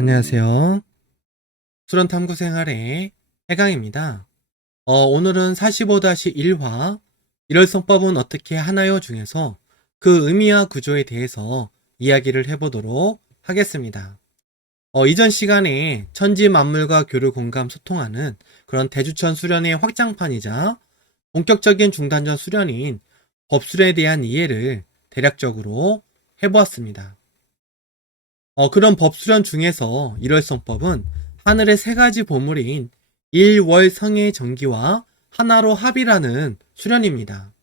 안녕하세요. 수련탐구 생활의 해강입니다. 오늘은 45-1화 일월성법은 어떻게 하나요? 중에서 그 의미와 구조에 대해서 이야기를 해보도록 하겠습니다. 이전 시간에 천지 만물과 교류 공감 소통하는 그런 대주천 수련의 확장판이자 본격적인 중단전 수련인 법술에 대한 이해를 대략적으로 해보았습니다. 그런 법수련 중에서 일월성법은 하늘의 세 가지 보물인 일월성의 정기와 하나로 합이라는 수련입니다.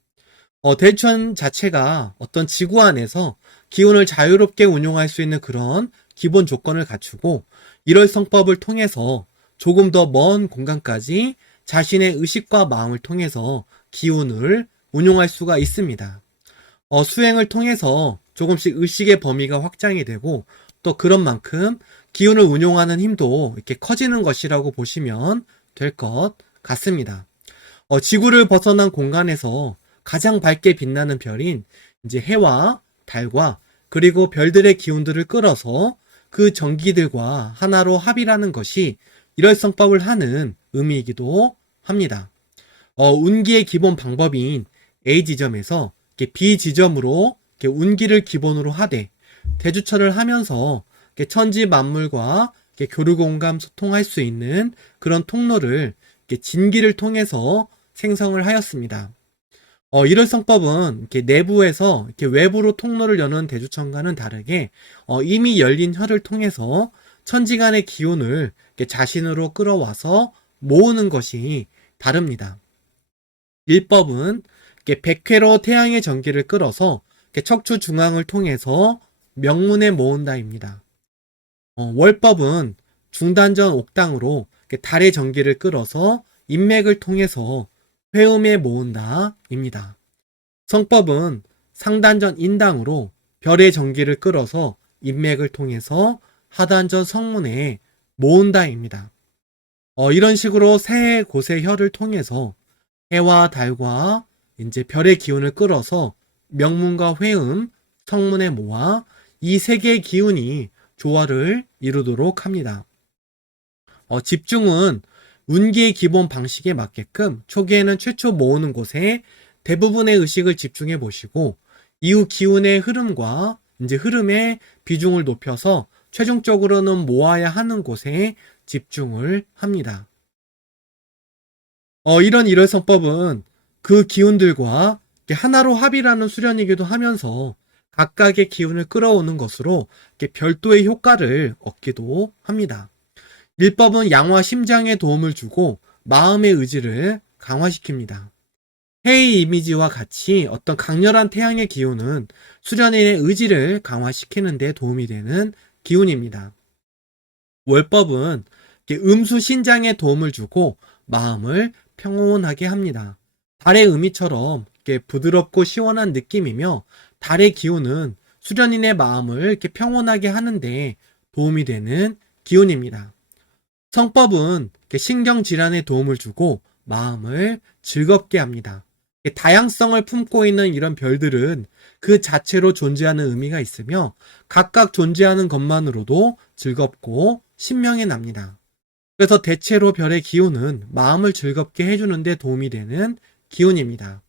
대천 자체가 어떤 지구 안에서 기운을 자유롭게 운용할 수 있는 그런 기본 조건을 갖추고 일월성법을 통해서 조금 더 먼 공간까지 자신의 의식과 마음을 통해서 기운을 운용할 수가 있습니다. 수행을 통해서 조금씩 의식의 범위가 확장이 되고 또 그런 만큼 기운을 운용하는 힘도 이렇게 커지는 것이라고 보시면 될 것 같습니다. 지구를 벗어난 공간에서 가장 밝게 빛나는 별인 이제 해와 달과 그리고 별들의 기운들을 끌어서 그 전기들과 하나로 합이라는 것이 일월성법을 하는 의미이기도 합니다. 운기의 기본 방법인 A 지점에서 B 지점으로 운기를 기본으로 하되 대주천을 하면서 천지 만물과 교류공감 소통할 수 있는 그런 통로를 진기를 통해서 생성을 하였습니다. 일월성법은 내부에서 외부로 통로를 여는 대주천과는 다르게 이미 열린 혀를 통해서 천지간의 기운을 자신으로 끌어와서 모으는 것이 다릅니다. 일법은 백회로 태양의 전기를 끌어서 척추 중앙을 통해서 명문에 모은다입니다. 월법은 중단전 옥당으로 달의 전기를 끌어서 인맥을 통해서 회음에 모은다입니다. 성법은 상단전 인당으로 별의 전기를 끌어서 인맥을 통해서 하단전 성문에 모은다입니다. 이런 식으로 세 곳의 혀를 통해서 해와 달과 이제 별의 기운을 끌어서 명문과 회음, 성문에 모아 이 세 개의 기운이 조화를 이루도록 합니다. 집중은 운기의 기본 방식에 맞게끔 초기에는 최초 모으는 곳에 대부분의 의식을 집중해 보시고 이후 기운의 흐름과 이제 흐름의 비중을 높여서 최종적으로는 모아야 하는 곳에 집중을 합니다. 이런 일월성법은 그 기운들과 하나로 합이라는 수련이기도 하면서 각각의 기운을 끌어오는 것으로 별도의 효과를 얻기도 합니다. 일법은 양화 심장에 도움을 주고 마음의 의지를 강화시킵니다. 해의 이미지와 같이 어떤 강렬한 태양의 기운은 수련인의 의지를 강화시키는 데 도움이 되는 기운입니다. 월법은 음수 신장에 도움을 주고 마음을 평온하게 합니다. 달의 의미처럼 부드럽고 시원한 느낌이며 달의 기운은 수련인의 마음을 이렇게 평온하게 하는데 도움이 되는 기운입니다. 성법은 신경질환에 도움을 주고 마음을 즐겁게 합니다. 다양성을 품고 있는 이런 별들은 그 자체로 존재하는 의미가 있으며 각각 존재하는 것만으로도 즐겁고 신명해 납니다. 그래서 대체로 별의 기운은 마음을 즐겁게 해주는 데 도움이 되는 기운입니다.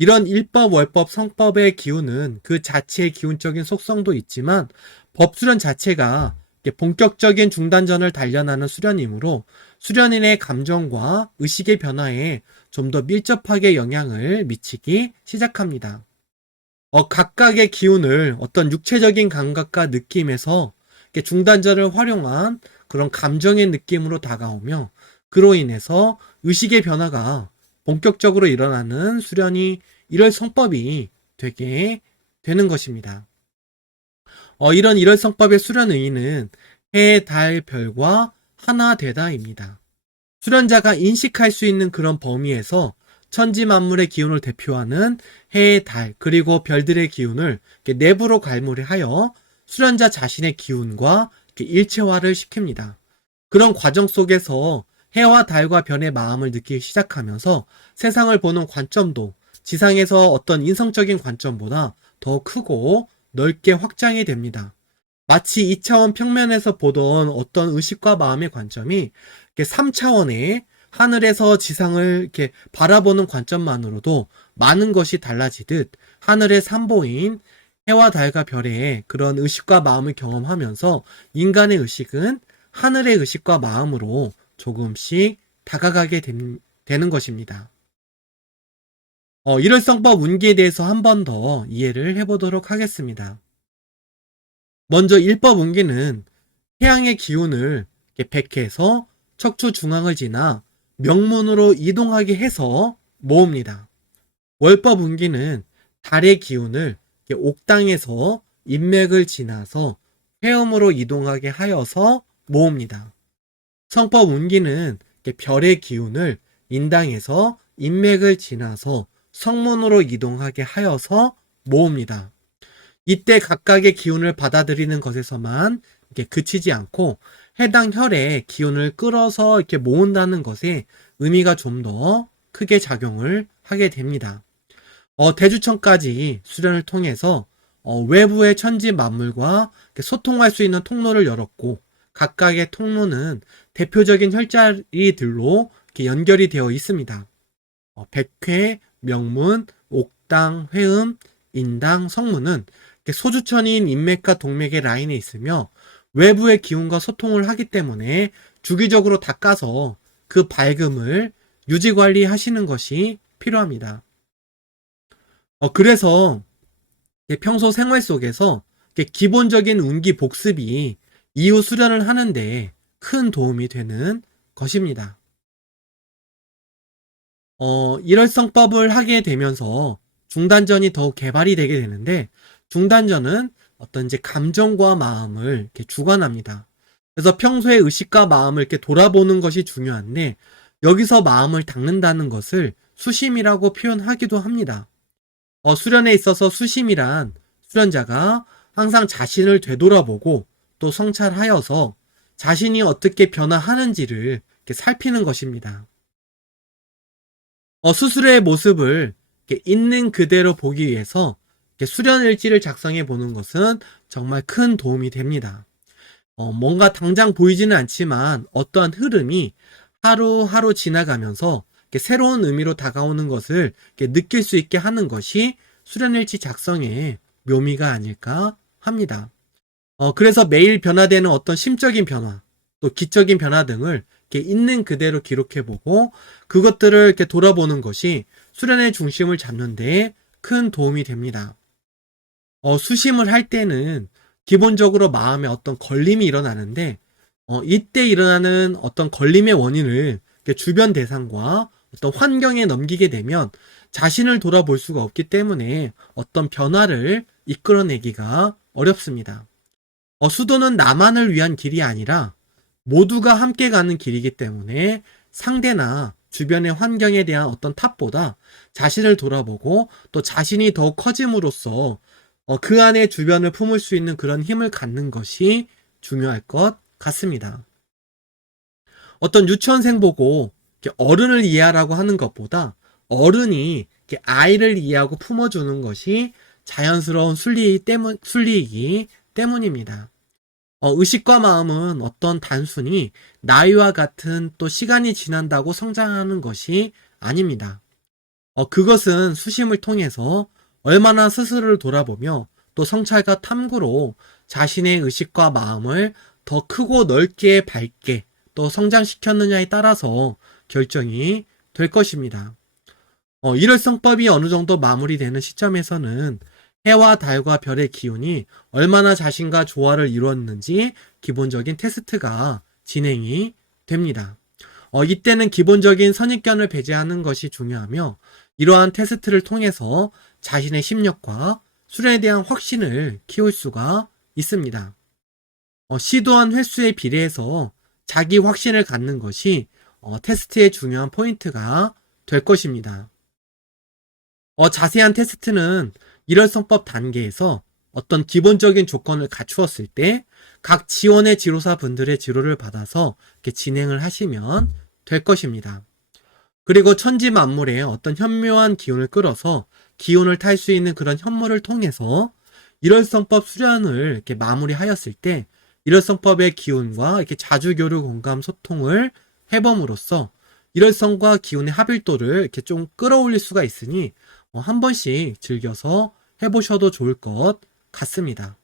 이런 일법, 월법, 성법의 기운은 그 자체의 기운적인 속성도 있지만 법수련 자체가 본격적인 중단전을 단련하는 수련이므로 수련인의 감정과 의식의 변화에 좀 더 밀접하게 영향을 미치기 시작합니다. 각각의 기운을 어떤 육체적인 감각과 느낌에서 중단전을 활용한 그런 감정의 느낌으로 다가오며 그로 인해서 의식의 변화가 본격적으로 일어나는 수련이 일월성법이 되게 되는 것입니다. 이런 일월성법의 수련 의의는 해, 달, 별과 하나 되다입니다. 수련자가 인식할 수 있는 그런 범위에서 천지 만물의 기운을 대표하는 해, 달, 그리고 별들의 기운을 내부로 갈무리하여 수련자 자신의 기운과 일체화를 시킵니다. 그런 과정 속에서 해와 달과 별의 마음을 느끼기 시작하면서 세상을 보는 관점도 지상에서 어떤 인성적인 관점보다 더 크고 넓게 확장이 됩니다. 마치 2차원 평면에서 보던 어떤 의식과 마음의 관점이 3차원의 하늘에서 지상을 이렇게 바라보는 관점만으로도 많은 것이 달라지듯 하늘의 산보인 해와 달과 별의 그런 의식과 마음을 경험하면서 인간의 의식은 하늘의 의식과 마음으로 조금씩 다가가게 되는 것입니다. 일월성법 운기에 대해서 한 번 더 이해를 해보도록 하겠습니다. 먼저 일법 운기는 태양의 기운을 백해에서 척추 중앙을 지나 명문으로 이동하게 해서 모읍니다. 월법 운기는 달의 기운을 옥당에서 인맥을 지나서 회음으로 이동하게 하여서 모읍니다. 성법 운기는 별의 기운을 인당에서 인맥을 지나서 성문으로 이동하게 하여서 모읍니다. 이때 각각의 기운을 받아들이는 것에서만 그치지 않고 해당 혈의 기운을 끌어서 이렇게 모은다는 것에 의미가 좀 더 크게 작용을 하게 됩니다. 대주천까지 수련을 통해서 외부의 천지 만물과 소통할 수 있는 통로를 열었고, 각각의 통로는 대표적인 혈자리들로 연결이 되어 있습니다. 백회, 명문, 옥당, 회음, 인당, 성문은 소주천인 인맥과 동맥의 라인에 있으며 외부의 기운과 소통을 하기 때문에 주기적으로 닦아서 그 밝음을 유지 관리하시는 것이 필요합니다. 그래서 평소 생활 속에서 기본적인 운기 복습이 이후 수련을 하는데 큰 도움이 되는 것입니다. 일월성법을 하게 되면서 중단전이 더욱 개발이 되게 되는데, 중단전은 어떤 이제 감정과 마음을 이렇게 주관합니다. 그래서 평소에 의식과 마음을 이렇게 돌아보는 것이 중요한데, 여기서 마음을 닦는다는 것을 수심이라고 표현하기도 합니다. 수련에 있어서 수심이란 수련자가 항상 자신을 되돌아보고 또 성찰하여서 자신이 어떻게 변화하는지를 이렇게 살피는 것입니다. 스스로의 모습을 있는 그대로 보기 위해서 수련일지를 작성해 보는 것은 정말 큰 도움이 됩니다. 뭔가 당장 보이지는 않지만 어떠한 흐름이 하루하루 지나가면서 새로운 의미로 다가오는 것을 느낄 수 있게 하는 것이 수련일지 작성의 묘미가 아닐까 합니다. 그래서 매일 변화되는 어떤 심적인 변화, 또 기적인 변화 등을 있는 그대로 기록해보고 그것들을 이렇게 돌아보는 것이 수련의 중심을 잡는 데 큰 도움이 됩니다. 수심을 할 때는 기본적으로 마음에 어떤 걸림이 일어나는데, 이때 일어나는 어떤 걸림의 원인을 주변 대상과 어떤 환경에 넘기게 되면 자신을 돌아볼 수가 없기 때문에 어떤 변화를 이끌어내기가 어렵습니다. 수도는 나만을 위한 길이 아니라 모두가 함께 가는 길이기 때문에 상대나 주변의 환경에 대한 어떤 탓보다 자신을 돌아보고 또 자신이 더욱 커짐으로써 그 안에 주변을 품을 수 있는 그런 힘을 갖는 것이 중요할 것 같습니다. 어떤 유치원생 보고 어른을 이해하라고 하는 것보다 어른이 아이를 이해하고 품어주는 것이 자연스러운 순리이기 때문입니다. 의식과 마음은 어떤 단순히 나이와 같은 또 시간이 지난다고 성장하는 것이 아닙니다. 그것은 수심을 통해서 얼마나 스스로를 돌아보며 또 성찰과 탐구로 자신의 의식과 마음을 더 크고 넓게 밝게 또 성장시켰느냐에 따라서 결정이 될 것입니다. 일월성법이 어느 정도 마무리되는 시점에서는 해와 달과 별의 기운이 얼마나 자신과 조화를 이루었는지 기본적인 테스트가 진행이 됩니다. 이때는 기본적인 선입견을 배제하는 것이 중요하며 이러한 테스트를 통해서 자신의 심력과 수련에 대한 확신을 키울 수가 있습니다. 시도한 횟수에 비례해서 자기 확신을 갖는 것이 테스트의 중요한 포인트가 될 것입니다. 자세한 테스트는 일월성법 단계에서 어떤 기본적인 조건을 갖추었을 때 각 지원의 지도사 분들의 지도를 받아서 이렇게 진행을 하시면 될 것입니다. 그리고 천지 만물에 어떤 현묘한 기운을 끌어서 기운을 탈 수 있는 그런 현물을 통해서 일월성법 수련을 이렇게 마무리하였을 때 일월성법의 기운과 이렇게 자주교류 공감 소통을 해봄으로써 일월성과 기운의 합일도를 이렇게 좀 끌어올릴 수가 있으니 한 번씩 즐겨서 해보셔도 좋을 것 같습니다.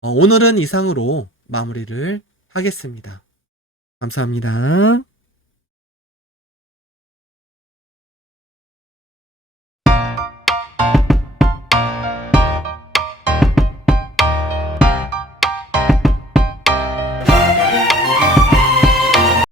오늘은 이상으로 마무리를 하겠습니다. 감사합니다.